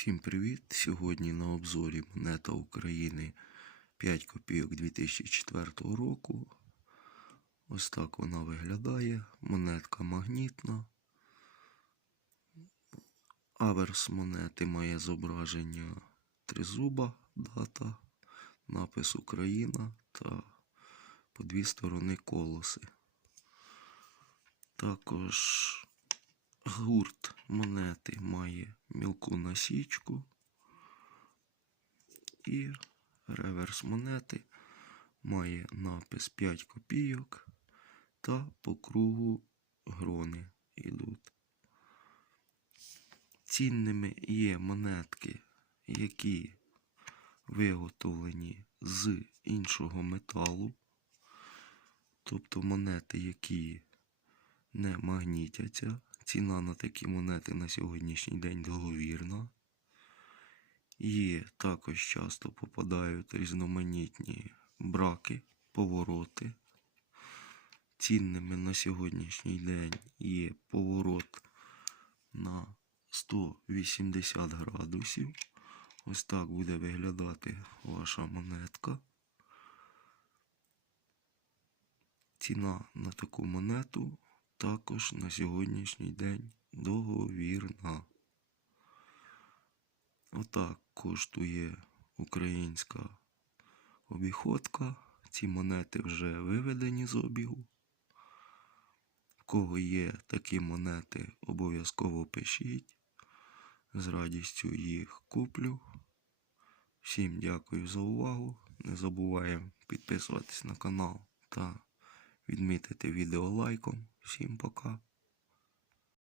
Всім привіт! Сьогодні на обзорі монета України 5 копійок 2004 року. Ось так вона виглядає. Монетка магнітна. Аверс монети має зображення тризуба, дата, напис Україна та по дві сторони колоси. Також гурт монети має мілку насічку і реверс монети має напис 5 копійок та по кругу грони йдуть. Цінними є монетки, які виготовлені з іншого металу, тобто монети, які не магнітяться. Ціна на такі монети на сьогоднішній день договірна. Є також часто попадають різноманітні браки, повороти. Цінними на сьогоднішній день є поворот на 180 градусів. Ось так буде виглядати ваша монетка. Ціна на таку монету також на сьогоднішній день договірна. Отак коштує українська обіходка. Ці монети вже виведені з обігу. В кого є такі монети, обов'язково пишіть. З радістю їх куплю. Всім дякую за увагу. Не забуваємо підписуватись на канал та відмітити відео лайком. Всім пока.